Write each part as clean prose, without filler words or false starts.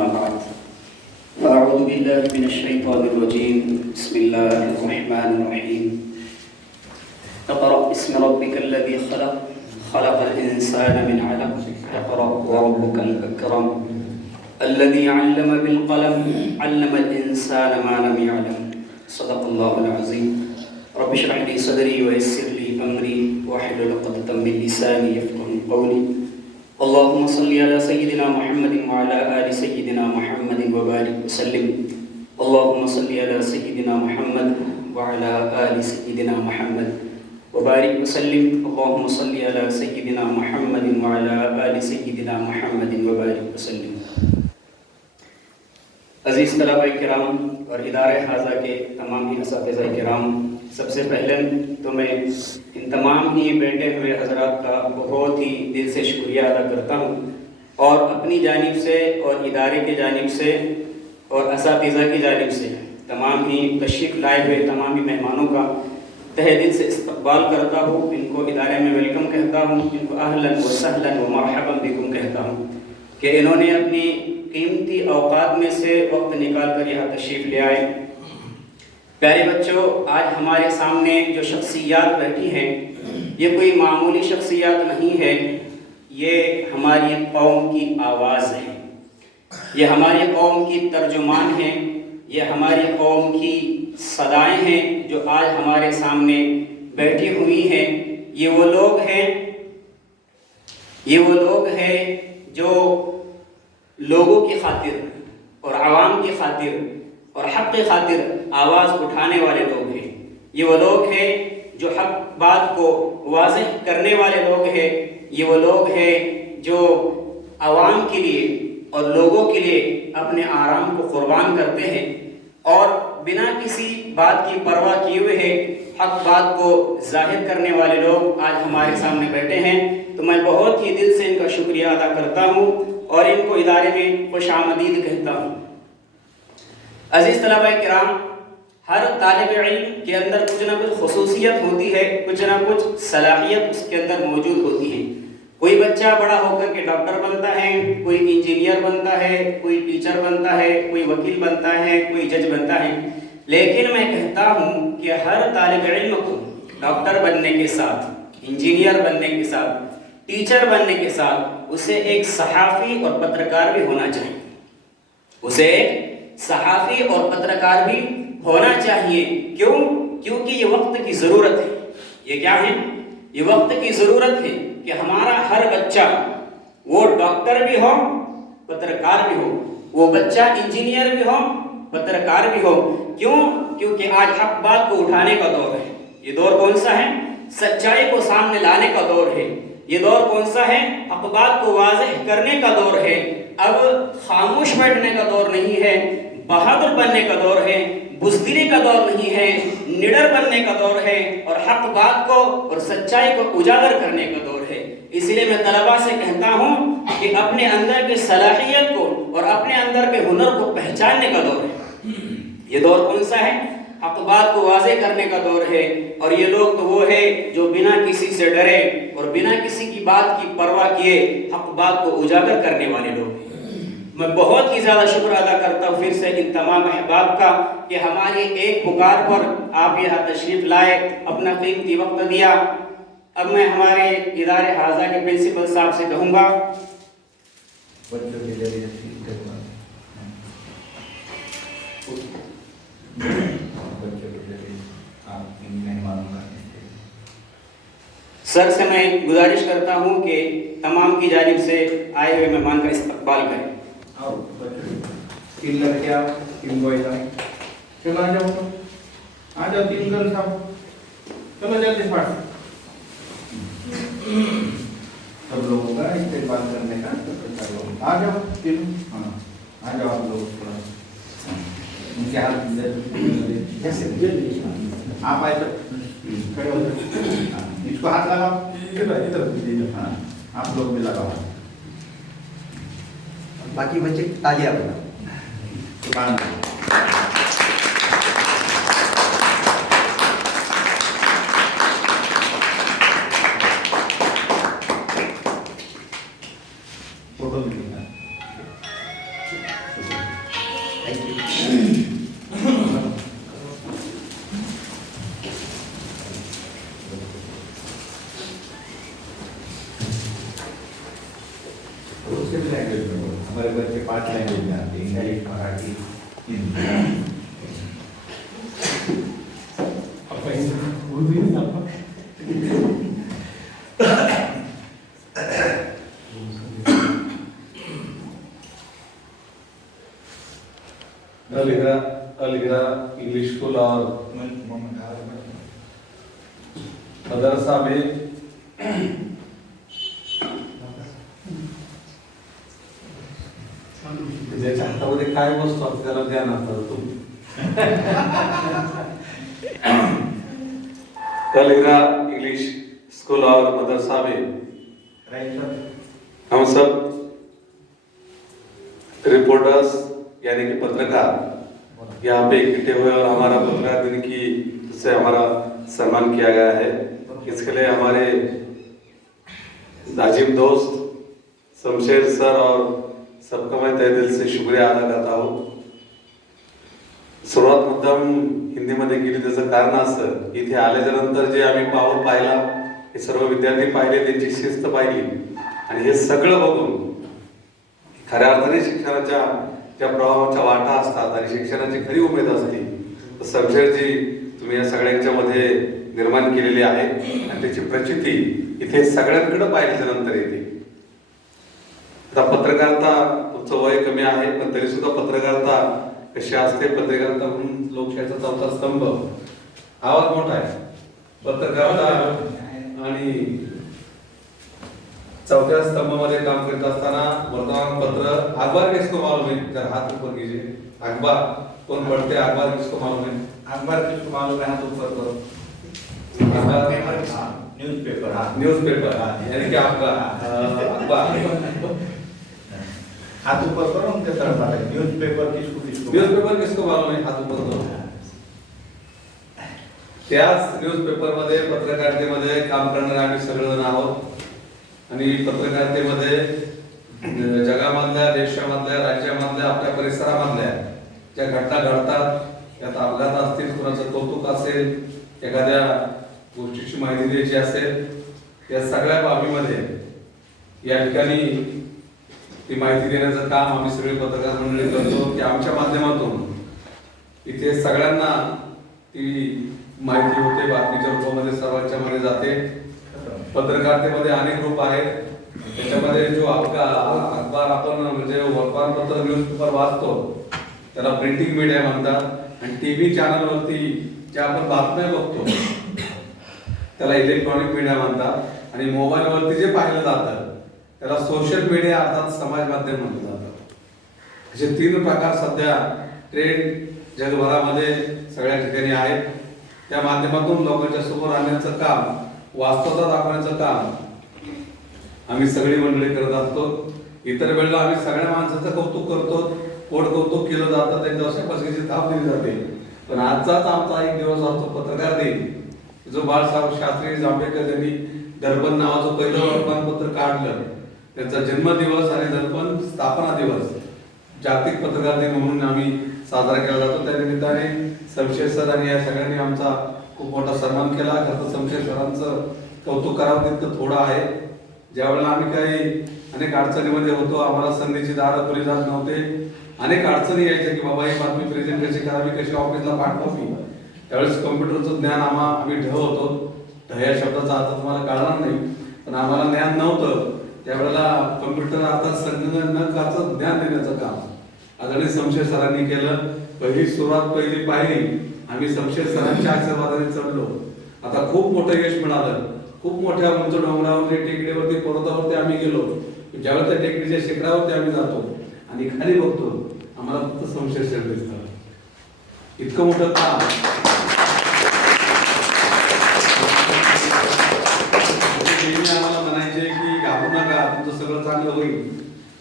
أما بعد فأعوذ بالله من الشيطان الرجيم بسم الله الرحمن الرحيم اقرأ باسم ربك الذي خلق خلق الإنسان من علق اقرأ وربك الأكرم الذي علم بالقلم علم الإنسان ما لم يعلم صدق الله العظيم رب اشرح لي صدري ويسر لي أمري واحلل عقدة من لساني يفقهوا قولي اللهم صل على سيدنا محمد وعلى آل سيدنا محمد وبارك وسلم اللهم صل على سيدنا محمد وعلى آل سيدنا محمد وبارك وسلم اللهم صل على سيدنا محمد وعلى آل سيدنا محمد وبارك وسلم. عزیز طلباء کرام اور ادارہ حاضہ کے تمام ہی اساتذہ کرام، سب سے پہلے تو میں ان تمام ہی بیٹھے ہوئے حضرات کا بہت ہی دل سے شکریہ ادا کرتا ہوں اور اپنی جانب سے اور ادارے کی جانب سے اور اساتذہ کی جانب سے تمام ہی تشریف لائے ہوئے تمام ہی مہمانوں کا تہہ دل سے استقبال کرتا ہوں. ان کو ادارے میں ویلکم کہتا ہوں، ان کو اہلاً و سہلاً و مرحباً بکم کہتا ہوں کہ انہوں نے اپنی قیمتی اوقات میں سے وقت نکال کر یہاں تشریف لے آئے. پیارے بچوں، آج ہمارے سامنے جو شخصیات بیٹھی ہیں یہ کوئی معمولی شخصیات نہیں ہے، یہ ہماری قوم کی آواز ہے، یہ ہماری قوم کی ترجمان ہیں، یہ ہماری قوم کی صدائیں ہیں جو آج ہمارے سامنے بیٹھی ہوئی ہیں. یہ وہ لوگ ہیں جو لوگوں کی خاطر اور عوام کی خاطر اور حق کی خاطر آواز اٹھانے والے لوگ ہیں. یہ وہ لوگ ہیں جو حق بات کو واضح کرنے والے لوگ ہیں. یہ وہ لوگ ہیں جو عوام کے لیے اور لوگوں کے لیے اپنے آرام کو قربان کرتے ہیں اور بنا کسی بات کی پرواہ کیے ہوئے ہیں حق بات کو ظاہر کرنے والے لوگ آج ہمارے سامنے بیٹھے ہیں. تو میں بہت ہی دل سے ان کا شکریہ ادا کرتا ہوں اور ان کو ادارے میں خوش آمدید کہتا ہوں. عزیز طلباء کرام، ہر طالب علم کے اندر کچھ نہ کچھ خصوصیت ہوتی ہے، کچھ نہ کچھ صلاحیت اس کے اندر موجود ہوتی ہے. کوئی بچہ بڑا ہو کر کے ڈاکٹر بنتا ہے، کوئی انجینئر بنتا ہے، کوئی ٹیچر بنتا ہے، کوئی وکیل بنتا ہے، کوئی جج بنتا ہے. لیکن میں کہتا ہوں کہ ہر طالب علم کو ڈاکٹر بننے کے ساتھ، انجینئر بننے کے ساتھ، ٹیچر بننے کے ساتھ اسے ایک صحافی اور پترکار بھی ہونا چاہیے. اسے ایک صحافی اور پترکار بھی ہونا چاہیے. کیوں؟ کیونکہ یہ وقت کی ضرورت ہے. یہ کیا ہے؟ یہ وقت کی ضرورت ہے کہ ہمارا ہر بچہ وہ ڈاکٹر بھی ہو، پترکار بھی ہو، وہ بچہ انجینئر بھی ہو، پترکار بھی ہو. کیوں؟ کیونکہ آج حق بات کو اٹھانے کا دور ہے. یہ دور کون سا ہے؟ سچائی کو سامنے لانے کا دور ہے. یہ دور کون سا ہے؟ حق بات کو واضح کرنے کا دور ہے. اب خاموش بیٹھنے کا دور نہیں ہے، بہادر بننے کا دور ہے، بزدلی کا دور نہیں ہے، نڈر بننے کا دور ہے اور حق بات کو اور سچائی کو اجاگر کرنے کا دور ہے. اس لیے میں طلباء سے کہتا ہوں کہ اپنے اندر کی صلاحیت کو اور اپنے اندر کے ہنر کو پہچاننے کا دور ہے. یہ دور کون سا ہے؟ حق بات کو واضح کرنے کا دور ہے. اور یہ لوگ تو وہ ہے جو بنا کسی سے ڈرے اور بنا کسی کی بات کی پرواہ کیے حق بات کو اجاگر کرنے والے لوگ ہیں. میں بہت ہی زیادہ شکر ادا کرتا ہوں پھر سے ان تمام احباب کا کہ ہماری ایک پکار پر آپ یہاں تشریف لائے، اپنا قیمتی وقت دیا. اب میں ہمارے ادارے حاضہ کے پرنسپل صاحب سے کہوں گا سر سے میں گزارش کرتا ہوں کہ تمام کی جانب سے آئے ہوئے مہمان کا استقبال کریں. تین لڑکے آپ، تین بوائز آئے. چلو آ جاؤ، آ جاؤ تین گرلس آؤ. چلو جلدی پڑھ. سب لوگوں کا استقبال کرنے کا آ جاؤ تین. ہاں آ جاؤ آپ لوگ تھوڑا ان کے ہاتھ آپ آئے تو کھڑے ہو جاؤ. اس کو ہاتھ لگاؤ. ہاں آپ لوگ بھی لگاؤ. باقی بچے تالیاں بجاؤ. سبحان اللہ. فوٹو بھی language में बोलो। हमारे बच्चे 5 लैंग्वेज में आते हैं, इंग्लिश, मराठी, हिंदी। अलगिरा इंग्लिश स्कूल और मदरसा में ज्याच्या हातामध्ये काय वस्तू असते त्याला ध्यान असतं तुम्ही अलगिरा इंग्लिश स्कूल और मदरसा में हम सब रिपोर्टर्स यानी कि पत्रकार यहाँ पे इकट्ठे हुए और हमारा पत्रकार दिन की से हमारा सम्मान किया गया है। इसके लिए हमारे नाजिम दोस्त शमशेर सर और सबका मैं तहे दिल से शुक्रिया अदा करता हूँ। सुरुवात मुद्दाम हिंदीमध्ये केली त्याचं कारण असं इथे आल्याच्या नंतर जे आम्ही पावर पाहिला हे सर्व विद्यार्थी पाहिले त्यांची शिस्त पाहिली आणि हे सगळं बघून खऱ्या अर्थाने शिक्षणाच्या ज्या प्रवाहाच्या वाटा असतात आणि शिक्षणाची खरी उमेद असते तर शमशेरजी तुम्ही या सगळ्यांच्या मध्ये निर्माण केलेली आहे आणि त्याची प्रचिती इथे सगळ्यांकडे पाहिल्याच्या नंतर येते। आता पत्रकारिता तुमचं वय कमी आहे पण तरी सुद्धा पत्रकारिता कशी असते, पत्रकारिता म्हणून लोकशाहीचा चौथा स्तंभ आवाज मोठा आहे पत्रकारिता आणि चौथ्या स्तंभामध्ये काम करत असताना वर्तमानपत्र अखबार किसको मालूम है, जरा हाथ ऊपर कीजिए। अखबार कौन पढ़ते हैं, अखबार किसको मालूम है? अखबार किसको मालूम है, हाथ ऊपर करो। न्यूज़पेपर, न्यूज़पेपर यानी कि आपका अखबार हाथ ऊपर करो उनके तरफ वाले। न्यूज़पेपर किसको न्यूज़पेपर किसको मालूम है, हाथ ऊपर करो। त्याच न्यूज़पेपर मध्ये पत्रकारितेमध्ये काम करणारे आम्ही सगळेजण आहोत आणि पत्रकारितेमध्ये जगामधल्या, देशामधल्या, राज्यामधल्या, आपल्या परिसरामधल्या ज्या घटना घडतात त्यात अपघात असतील, कुणाचं कौतुक असेल, एखाद्या गोष्टीची माहिती द्यायची असेल या सगळ्या बाबीमध्ये या ठिकाणी ती माहिती देण्याचं काम आम्ही सगळे पत्रकार मंडळी करतो की आमच्या माध्यमातून इथे सगळ्यांना ती माहिती होते, बातमीच्या रूपामध्ये सर्वांच्या मध्ये जाते। पत्रकारितेमध्ये अनेक रूप आहेत, त्याच्यामध्ये जो अखबार आपण म्हणजे वर्तमानपत्र न्यूजपेपर वाचतो त्याला प्रिंटिंग मीडिया म्हणतात आणि टीव्ही चॅनल वरती जे आपण बातम्या बघतो त्याला इलेक्ट्रॉनिक मीडिया म्हणतात आणि मोबाईल वरती जे पाहिलं जातं त्याला सोशल मीडिया अर्थात समाज माध्यम म्हटलं जातं। असे 3 प्रकार सध्या ट्रेंड जगभरामध्ये सगळ्या ठिकाणी आहेत। त्या माध्यमातून लोकांच्या समोर आणण्याचं काम, वास्तवता दाखवण्याचं काम आम्ही सगळी मंडळी करत असतो। इतर वेळेला आम्ही सगळ्या माणसाचं कौतुक करतो, पोट कौतुक केलं जातं, त्यांच्या अशापासूनची थाप दिली जाते। पण आजचाच आमचा एक दिवस असतो पत्रकार दिन, जो बाळासाहेब शास्त्री जांभेकर यांनी दर्पण नावाचं पहिलं वर्तमानपत्र काढलं त्याचा जन्मदिवस आणि दर्पण स्थापना दिवस जागतिक पत्रकार दिन म्हणून आम्ही साजरा केला जातो। त्या निमित्ताने शमशेर सर आणि या सगळ्यांनी आमचा खूप मोठा सन्मान केला। खरं शमशेर सरांचं कौतुक करावं तितकं थोडं आहे। ज्यावेळेला आम्ही काही अनेक अडचणीमध्ये होतो, आम्हाला संधीची दारं खुली जात नव्हते, अनेक अडचणी यायच्या की बाबा ही बातमी प्रेझेंट कशी करावी, कशी ऑफिसला पाठवावी, त्यावेळेस कॉम्प्युटरचं ज्ञान आम्ही ढ होतो। ढ या शब्दाचा अर्थ तुम्हाला कळणार नाही पण आम्हाला ज्ञान नव्हतं, त्यावेळेला कॉम्प्युटर अर्थात संगणकाचं ज्ञान देण्याचं काम आदरणीय शमशेर सरांनी केलं। पहिली सुरुवात, पहिली पायरी आम्ही शमशेर सरांच्या आशीर्वादाने चढलो। आता खूप मोठं यश मिळालं, खूप मोठ्या उंच डोंगरावरती, टेकडीवरती, पर्वतावरती आम्ही गेलो। ज्यावेळेस त्या टेकडीच्या शिखरावरती आम्ही जातो आणि खाली बघतो आम्हाला फक्त शमशेर सर दिसतात। इतकं मोठं काम नेहमी आम्हाला म्हणायचे की घाबरू नका, तुमचं सगळं चांगलं होईल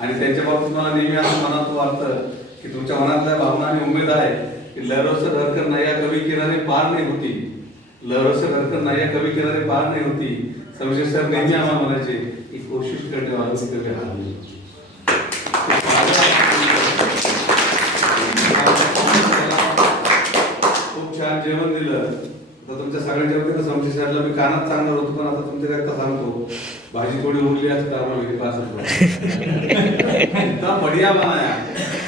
आणि त्यांच्या बाबतीत मला नेहमी असं मनात वाटतं की तुमच्या मनातल्या भावना आणि उमेद आहे की लहरों से डरकर नैया कभी किनारे पार नहीं होती, लहरों से डरकर नैया कभी किनारे पार नहीं होती। शमशेर सर नेहमी आम्हाला म्हणायचे की कोशिश करने वालों से कभी हार नहीं होती। तुमच्या सगळ्यांच्या वतीनं समजी साहेबला मी कानात सांगणार होतो, पण आता तुमच्याकरता सांगतो, भाजी थोडी उरली असं तर आम्हाला घेतला असं इतका बढिया बनाया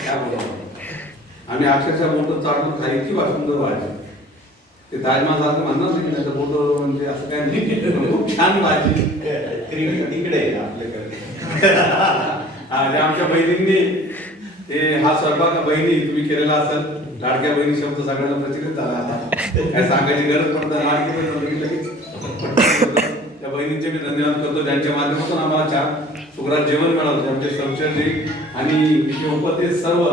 क्या बोला. आम्ही अक्षरशः बोट चाटून खायची बा सुंदर भाजी. ते ताजमहल सारखं म्हणणार नाही, नाही तर बोट म्हणजे असं काय नाही, पण खूप छान भाजी. तिकडे आहे आपल्याकडे. आणि आमच्या बहिणींनी ते हा स्वयंपाक बहिणी तुम्ही केलेला असेल, लाडक्या बहिणी शब्द सगळ्यांना प्रचलित झाला आता, काय सांगायची गरज पडत नाही. लाडकी बहीण लगेच त्या बहिणींचे मी धन्यवाद करतो, ज्यांच्या माध्यमातून आम्हाला छान सुग्रात जेवण मिळालं. आमचे संशयजी आणि इथे उपस्थित सर्व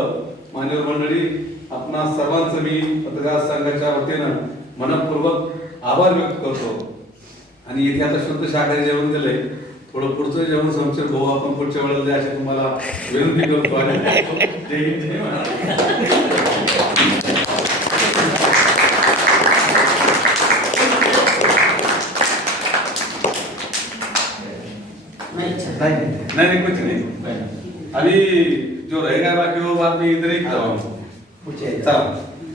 मान्यवर मंडळी, आपणा सर्वांचं मी पत्रकार संघाच्या वतीनं मनपूर्वक आभार व्यक्त करतो. आणि इथे आता शुद्ध शाकाहारी जेवण दिलंय, थोडं पुढचं जेवण संशय भाऊ आपण पुढच्या वेळेला द्या अशी तुम्हाला विनंती करतो. आणि जय हिंद, जय महाराष्ट्र. नहीं कुछ नहीं. अभी जो रहेगा बाकी वो बात में इधर ही पुढचे चला.